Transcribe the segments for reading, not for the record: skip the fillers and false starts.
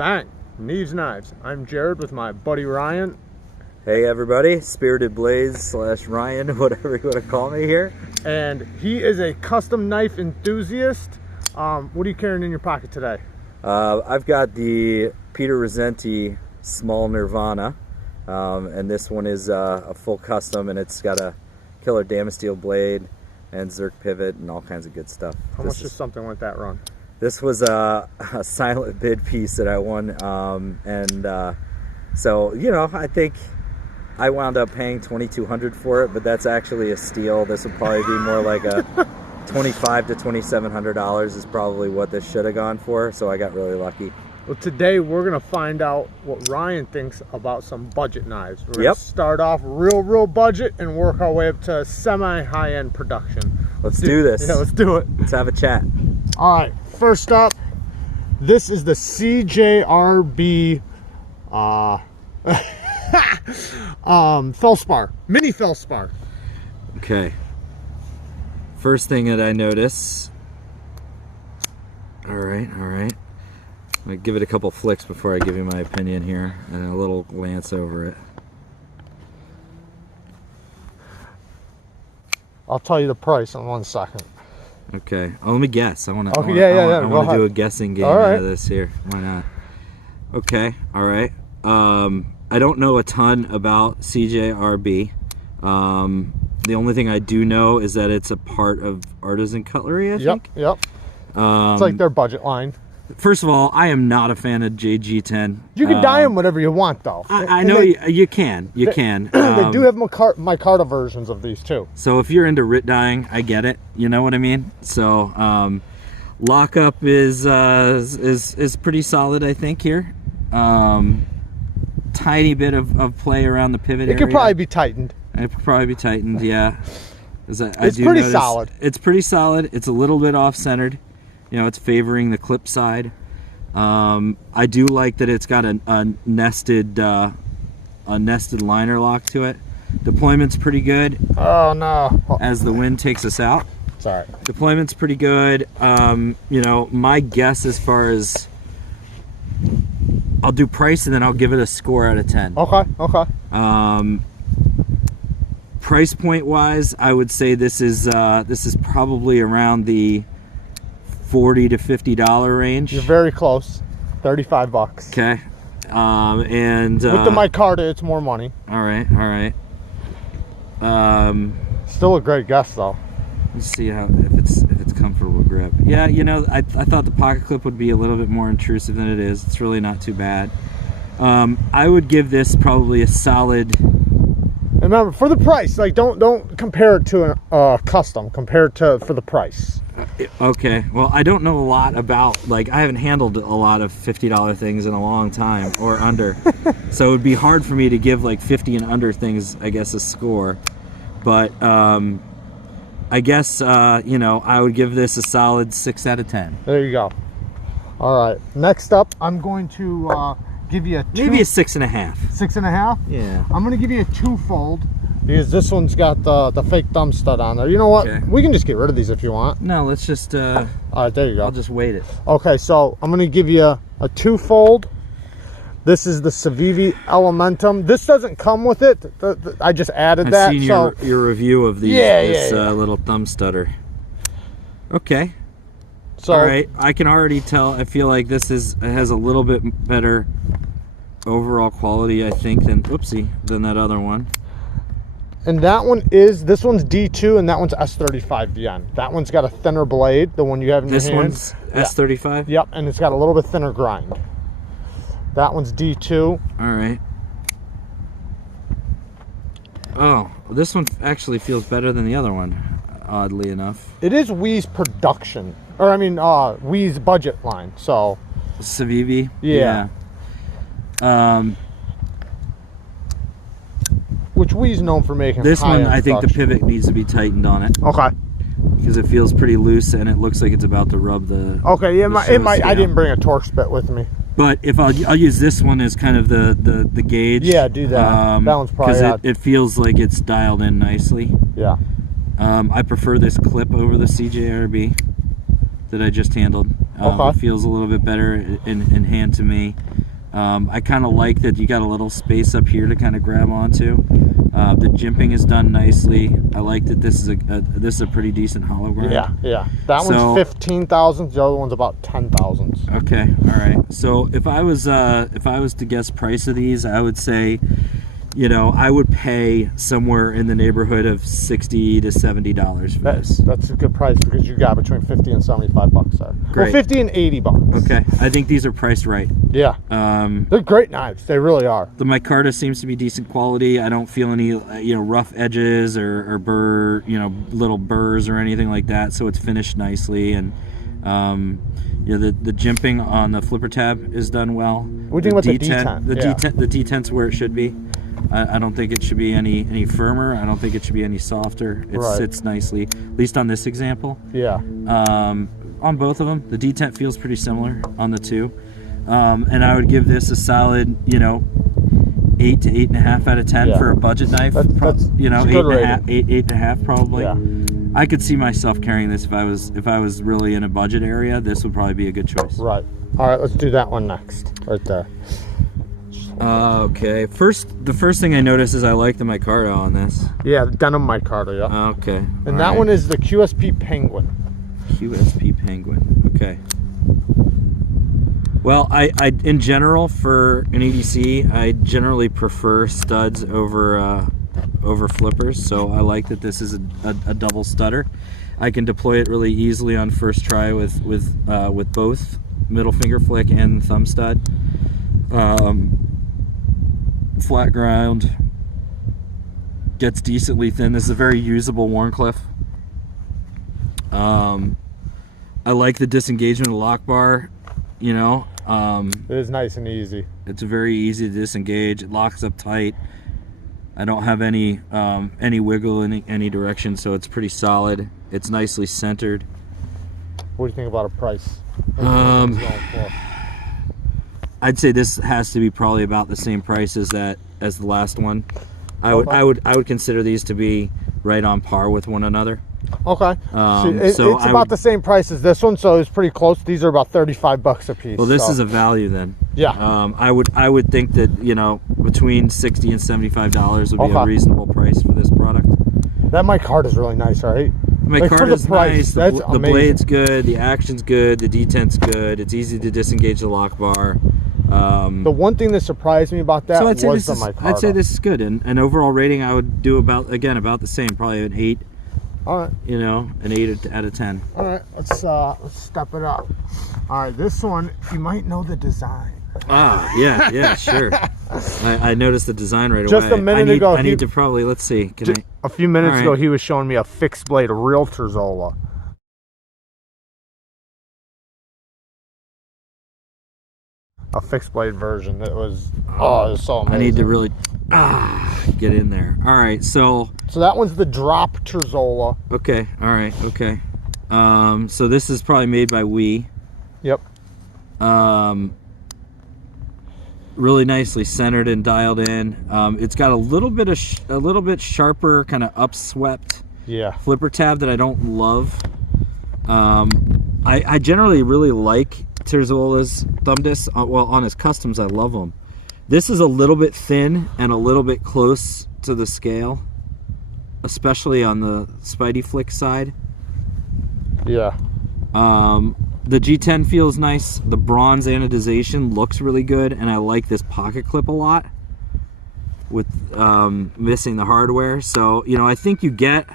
Bang! Neeves Knives. I'm Jared with my buddy Ryan. Hey everybody, Spirited Blaze / Ryan, whatever you want to call me here. And he is a custom knife enthusiast. What are you carrying in your pocket today? I've got the Peter Rosenti Small Nirvana, and this one is a full custom, and it's got a killer Damasteel blade and Zerk pivot and all kinds of good stuff. How much does something like that run? This was a silent bid piece that I won, so you know, I think I wound up paying $2,200 for it, but that's actually a steal. This would probably be more like a $2,500 to $2,700 is probably what this should have gone for, so I got really lucky. Well, today we're going to find out what Ryan thinks about some budget knives. We're going to Yep. start off real budget and work our way up to semi-high-end production. Let's do this. Yeah, let's do it. Let's have a chat. All right, first up, this is the CJRB Fpar, mini Fpar. Okay. First thing that I notice. All right. I'm gonna give it a couple flicks before I give you my opinion here, and a little glance over it. I'll tell you the price in 1 second. Okay. Oh, let me guess. I want to. Okay, I want to do a guessing game out of this here. Why not? Okay. All right. I don't know a ton about CJRB. The only thing I do know is that it's a part of Artisan Cutlery, I think. Yep. It's like their budget line. First of all, I am not a fan of JG10. You can dye them whatever you want, though. I know you can. You can. They do have micarta versions of these too. So if you're into writ dyeing, I get it. You know what I mean? So lockup is pretty solid, I think, here. Tiny bit of play around the pivot area. It could probably be tightened. It could probably be tightened, yeah. It's pretty solid. It's pretty solid. It's a little bit off-centered. You know, it's favoring the clip side. I do like that it's got a nested liner lock to it. Deployment's pretty good. Oh no! As the wind takes us out. It's all right. Deployment's pretty good. You know, my guess as far as I'll do price and then I'll give it a score out of 10. Okay. Price point wise, I would say this is probably around the $40 to $50 range. You're very close. 35 bucks. Okay. And with the micarta, it's more money. All right. Still a great guess though. Let's see if it's comfortable grip. Yeah, you know, I thought the pocket clip would be a little bit more intrusive than it is. It's really not too bad. I would give this probably a solid. Remember, for the price, like don't compare it to a custom. Compare it to for the price. Okay. Well, I don't know a lot about, like, I haven't handled a lot of $50 things in a long time or under, so it would be hard for me to give like 50 and under things, I guess, a score. But I guess you know, I would give this a solid 6 out of 10. There you go. All right. Next up, I'm going to give you maybe a 6.5. 6.5? Yeah. I'm going to give you a 2-fold because this one's got the fake thumb stud on there. You know what? Okay. We can just get rid of these if you want. No, let's just. All right, there you go. I'll just weight it. Okay, so I'm going to give you a 2-fold. This is the Civivi Elementum. This doesn't come with it. I just added that. I've seen your review of these, this little thumb stutter. Okay. So, all right, I can already tell. I feel like this has a little bit better overall quality, I think, than that other one. And this one's D2 and that one's S35 VN. That one's got a thinner blade, the one you have in your hand. This one's S35? Yep, and it's got a little bit thinner grind. That one's D2. All right. Oh, this one actually feels better than the other one, oddly enough. It is Wee's production, or I mean, Wee's budget line. So. Civivi. Yeah. Which Wee's known for making. This one, I think the pivot needs to be tightened on it. Okay. Because it feels pretty loose and it looks like it's about to rub the. Okay, yeah, it might. I didn't bring a torque bit with me. But if I'll use this one as kind of the gauge. Yeah, do that. That one's probably because it feels like it's dialed in nicely. Yeah. I prefer this clip over the CJRB that I just handled. Okay. It feels a little bit better in hand to me. I kind of like that you got a little space up here to kind of grab onto. The jimping is done nicely. I like that this is a pretty decent hollow grind. Yeah. That one's 15,000. The other one's about 10,000. Okay, all right. So if I was to guess price of these, I would say, you know, I would pay somewhere in the neighborhood of $60 to $70 for this. That's a good price because you got between 50 and 75 bucks there. Great. Well, 50 and 80 bucks. Okay, I think these are priced right. Yeah. They're great knives. They really are. The micarta seems to be decent quality. I don't feel any, you know, rough edges or burr, you know, little burrs or anything like that. So it's finished nicely, and you know, the jimping on the flipper tab is done well. What do you think about the D10? The D10's where it should be. I don't think it should be any firmer. I don't think it should be any softer. It sits nicely, at least on this example. Yeah. On both of them, the detent feels pretty similar on the two. And I would give this a solid, you know, 8 to 8.5 out of 10 for a budget knife. That's you know, 8.5 probably. Yeah. I could see myself carrying this if I was really in a budget area. This would probably be a good choice. Right. All right, let's do that one next. Right there. Okay. The first thing I notice is I like the micarta on this. Yeah, the denim micarta, yeah. Okay. And that one is the QSP Penguin. QSP Penguin. Okay. Well, I in general for an EDC, I generally prefer studs over flippers. So I like that this is a double stutter. I can deploy it really easily on first try with both middle finger flick and thumb stud. Flat ground, gets decently thin. This is a very usable Wharncliffe. I like the disengagement of the lock bar, you know. It is nice and easy. It's very easy to disengage. It locks up tight. I don't have any wiggle in any direction, so it's pretty solid. It's nicely centered. What do you think about a price? I'd say this has to be probably about the same price as the last one. I would consider these to be right on par with one another. Okay. It's about the same price as this one, so it's pretty close. These are about 35 bucks a piece. Well, this is a value then. Yeah. I would think that, you know, between $60 and $75 would be a reasonable price for this product. That micarta is really nice, right? Micarta's nice. The blade's good. The action's good. The detent's good. It's easy to disengage the lock bar. The one thing that surprised me about that was the micarta. I'd say this is good, and overall rating I would do about the same, probably an 8. All right. You know, an 8 out of 10. All right, let's step it up. All right, this one you might know the design. Ah, yeah, sure. I noticed the design right away. Just a minute ago, I need to probably, let's see. A few minutes ago, he was showing me a fixed blade, a real Terzuola. A fixed blade version. It was it was so amazing. I need to really get in there. All right, so that one's the drop Terzuola. Okay, all right, okay. So this is probably made by We. Yep. Really nicely centered and dialed in. It's got a little bit sharper, kind of upswept flipper tab that I don't love. I generally really like Terzuola's thumb discs. Well, on his customs, I love them. This is a little bit thin and a little bit close to the scale, especially on the Spidey Flick side. Yeah. The G10 feels nice. The bronze anodization looks really good, and I like this pocket clip a lot with missing the hardware. So, you know, I think you get...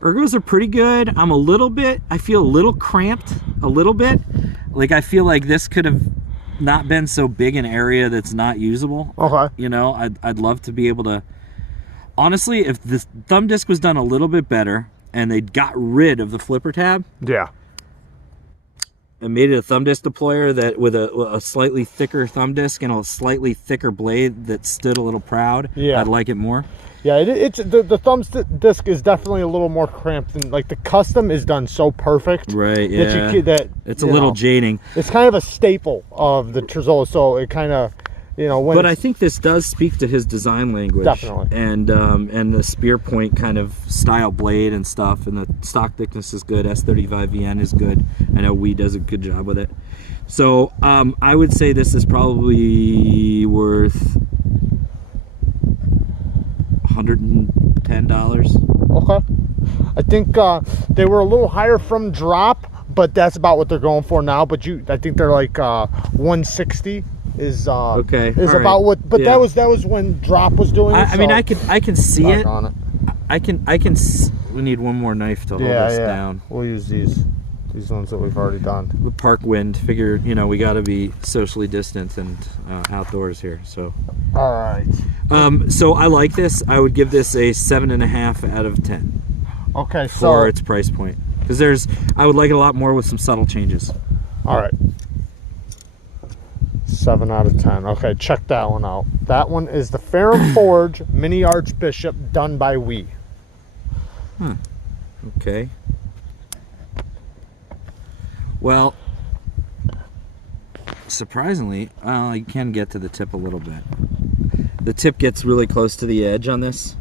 Ergos are pretty good. I feel a little cramped, a little bit. Like, I feel like this could have not been so big an area that's not usable. Okay. You know, I'd love to be able to... Honestly, if the thumb disc was done a little bit better and they got rid of the flipper tab... Yeah. And made it a thumb disc deployer that with a slightly thicker thumb disc and a slightly thicker blade that stood a little proud, I'd like it more. Yeah, it's the thumb disc is definitely a little more cramped, and like the custom is done so perfect. Right. Yeah. That it's a little jading. It's kind of a staple of the Terzuola, so it kind of you know, when but I think this does speak to his design language. Definitely. And the spear point kind of style blade and stuff, and the stock thickness is good. S35VN is good. I know Wee does a good job with it. So I would say this is probably worth $110. Okay. I think they were a little higher from drop, but that's about what they're going for now. But I think they're like 160 is okay. Is All about right. what. But Yeah. that was when drop was doing it. I mean, I can see it. On it. I can. We need one more knife to hold us down. We'll use these ones that we've already done. The park wind. Figure, you know, we got to be socially distant and outdoors here. So. All right. So I like this. I would give this a 7.5 out of 10. Okay. For its price point, because I would like it a lot more with some subtle changes. All right. 7 out of 10. Okay, check that one out. That one is the Ferrum Forge Mini Archbishop done by Wee. Okay. Well, surprisingly, I can get to the tip a little bit. The tip gets really close to the edge on this.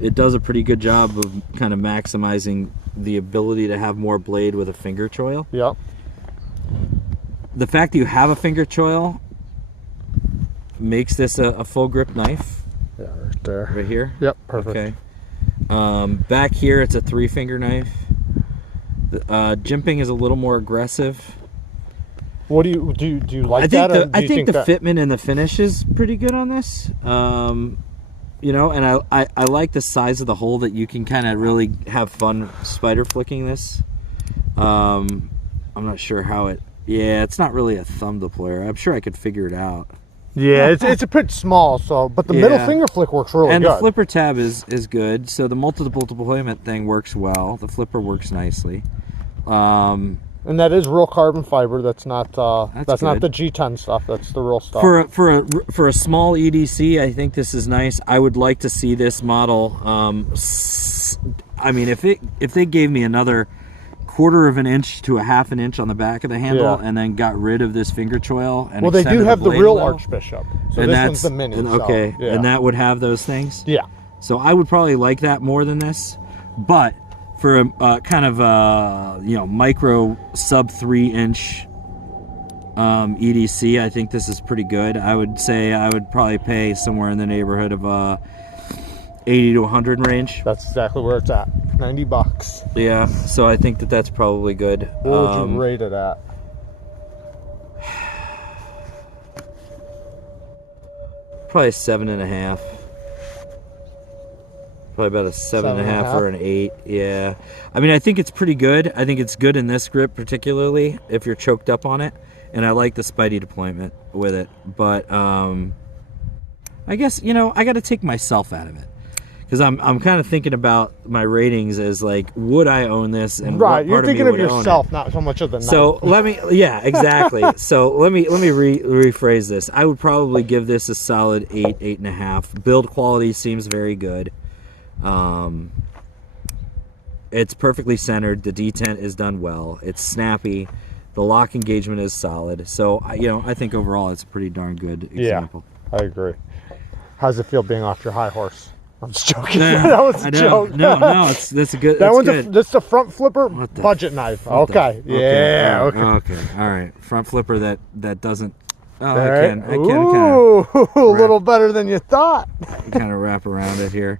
It does a pretty good job of kind of maximizing the ability to have more blade with a finger choil. Yep. The fact that you have a finger choil makes this a full grip knife. Yeah, right there. Right here? Yep, perfect. Okay. Back here, it's a 3-finger knife. Jimping is a little more aggressive. What do you like I think that? I think the fitment and the finish is pretty good on this. You know, and I like the size of the hole that you can kind of really have fun spider flicking this. I'm not sure how it. Yeah, it's not really a thumb deployer. I'm sure I could figure it out. Yeah, it's a bit small, so but the middle finger flick works really and good. And the flipper tab is good. So the multiple deployment thing works well. The flipper works nicely. And that is real carbon fiber. That's not that's not the G10 stuff. That's the real stuff. For a small EDC, I think this is nice. I would like to see this model. I mean, if they gave me another 1/4 of an inch to a 1/2 an inch on the back of the handle, and then got rid of this finger choil, and they do have the real level, Archbishop. So and this that's one's the mini. okay, so, yeah. and that would have those things. Yeah. So I would probably like that more than this, but for a kind of you know, micro sub 3-inch EDC, I think this is pretty good. I would say I would probably pay somewhere in the neighborhood of 80 to 100 range. That's exactly where it's at. $90. Yeah, so I think that's probably good. What would you rate it at? Probably 7.5. Probably about a 7.5 or an 8. Yeah. I mean, I think it's pretty good. I think it's good in this grip, particularly if you're choked up on it. And I like the Spidey deployment with it. But I guess, you know, I got to take myself out of it. Because I'm kind of thinking about my ratings as like, would I own this? And right, what you're part thinking of, of yourself, not so much of the knife. So let me, yeah, exactly. So let me rephrase this. I would probably give this a solid 8, 8.5. Build quality seems very good. It's perfectly centered. The detent is done well. It's snappy. The lock engagement is solid. So you know, I think overall it's a pretty darn good example. Yeah, I agree. How's it feel being off your high horse? I'm just joking. That was a joke. No, that's a good. That one's good. that's a front flipper budget knife. Okay. Yeah. Okay. Okay. All right. Front flipper that doesn't. Oh, right. I can a little better than you thought. kind of wrap around it here.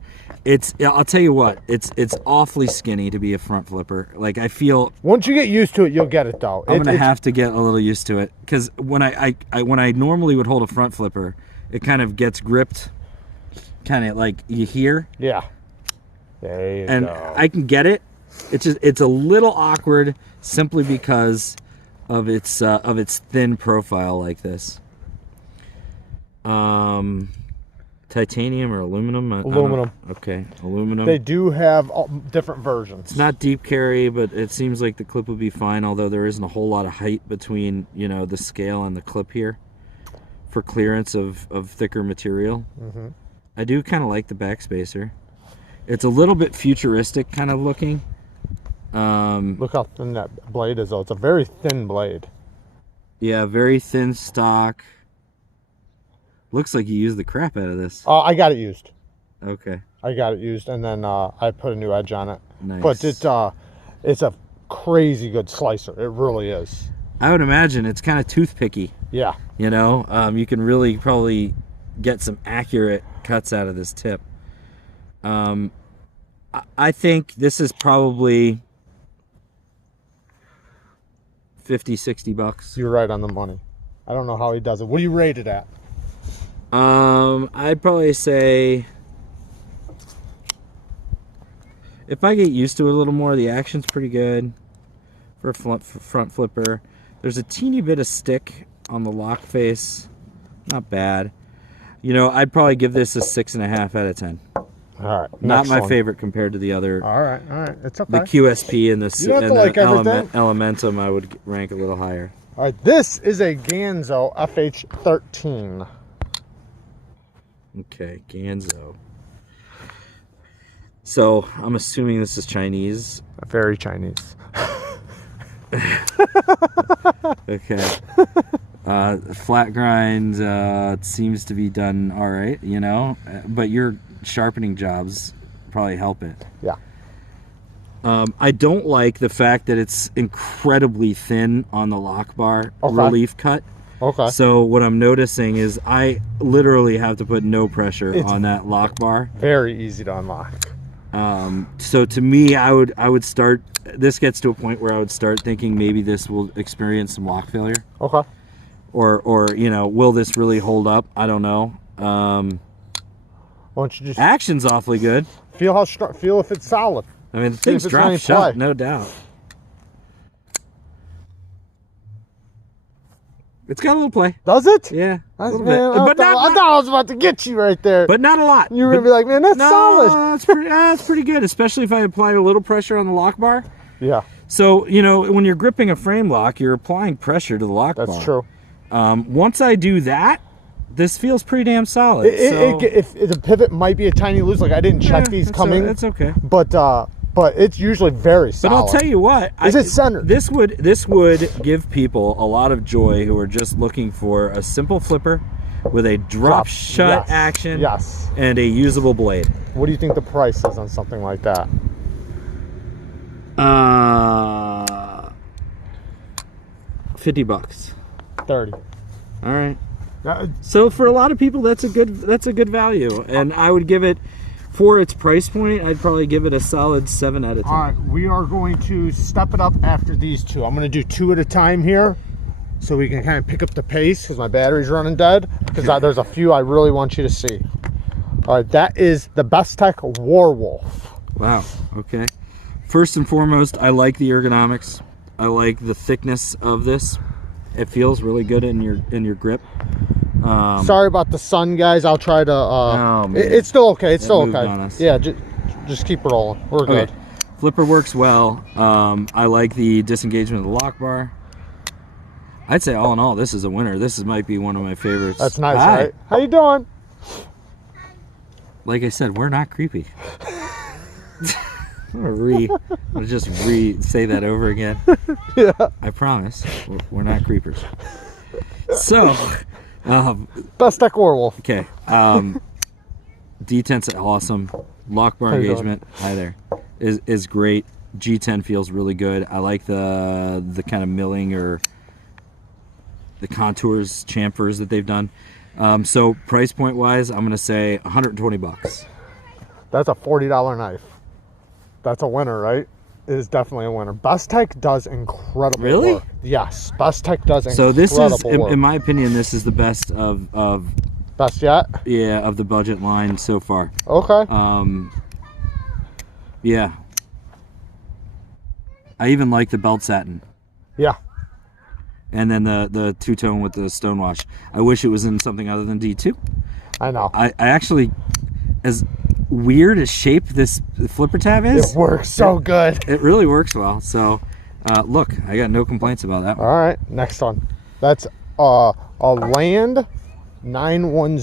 I'll tell you what. It's awfully skinny to be a front flipper. Like I feel. Once you get used to it, you'll get it though. I'm gonna have to get a little used to it because when I normally would hold a front flipper, it kind of gets gripped. Kind of like you hear, yeah. There you go. I can get it. It's a little awkward simply because of its thin profile like this. Titanium or aluminum? Aluminum. Okay, aluminum. They do have different versions. It's not deep carry, but it seems like the clip would be fine. Although there isn't a whole lot of height between the scale and the clip here for clearance of thicker material. Mm-hmm. I do kind of like the backspacer. It's a little bit futuristic kind of looking. Look how thin that blade is though. It's a very thin blade. Yeah, very thin stock. Looks like you used the crap out of this. I got it used. Okay. I got it used, and then I put a new edge on it. Nice. But it's a crazy good slicer. It really is. I would imagine it's kind of toothpicky. Yeah. You know, you can really probably get some accurate cuts out of this tip. I think this is probably 50, 60 bucks. You're right on the money. I don't know how he does it. What do you rate it at? I'd probably say if I get used to it a little more, the action's pretty good for a front flipper. There's a teeny bit of stick on the lock face. Not bad. You know, I'd probably give this a 6.5 out of 10. All right. Not my favorite compared to the other. All right. It's okay. The QSP and the Elementum I would rank a little higher. All right. This is a Ganzo FH13. Okay, Ganzo. So I'm assuming this is Chinese. Very Chinese. Okay. Flat grind seems to be done all right, you know, but your sharpening jobs probably help it. Yeah. I don't like the fact that it's incredibly thin on the lock bar relief cut. Okay. So what I'm noticing is I literally have to put no pressure on that lock bar. Very easy to unlock. So to me, I would start. This gets to a point where I would start thinking maybe this will experience some lock failure. Okay. Or you know, will this really hold up? I don't know. Why don't you just action's awfully good. Feel how strong. Feel if it's solid. I mean, the thing's drop shot, no doubt. It's got a little play. Does it? Yeah. Man, I thought I was about to get you right there. But not a lot. You were going to be like, man, that's solid. That's pretty good, especially if I apply a little pressure on the lock bar. Yeah. So, you know, when you're gripping a frame lock, you're applying pressure to the lock bar. That's true. Once I do that, this feels pretty damn solid. If the pivot might be a tiny loose, like I didn't check these coming. That's okay. But it's usually very solid. But I'll tell you what, is it centered? This would give people a lot of joy who are just looking for a simple flipper with a drop shut action and a usable blade. What do you think the price is on something like that? 50 bucks. 30. All right. So for a lot of people, that's a good value, and I would give it, for its price point, I'd probably give it a solid 7 out of 10. All right, we are going to step it up after these two. I'm going to do 2 at a time here, so we can kind of pick up the pace because my battery's running dead. Because there's a few I really want you to see. All right, that is the Bestech Warwolf. Wow. Okay. First and foremost, I like the ergonomics. I like the thickness of this. It feels really good in your grip. Sorry about the sun, guys. I'll try to. It's still okay. It's still okay. Yeah, just keep rolling. We're good. Flipper works well. I like the disengagement of the lock bar. I'd say all in all, this is a winner. This might be one of my favorites. That's nice, right? How you doing? Like I said, we're not creepy. I'm gonna just say that over again. Yeah. I promise. We're not creepers. So, Bestech Warwolf. Okay. D10's awesome. Lock bar engagement. Hi there. Is great. G10 feels really good. I like the kind of milling or the contours, chamfers that they've done. So price point wise, I'm gonna say 120 bucks. That's a $40 knife. That's a winner, right? It is definitely a winner. Bestech does incredible work. Yes, Bestech does incredible work. So this is, in my opinion, this is the best of best yet? Yeah, of the budget line so far. Okay. Yeah. I even like the belt satin. Yeah. And then the two-tone with the stonewash. I wish it was in something other than D2. I know. I actually, as weird as shape this flipper tab is, it works so good. It really works well. So, look, I got no complaints about that one. All right, next one. That's a Land 910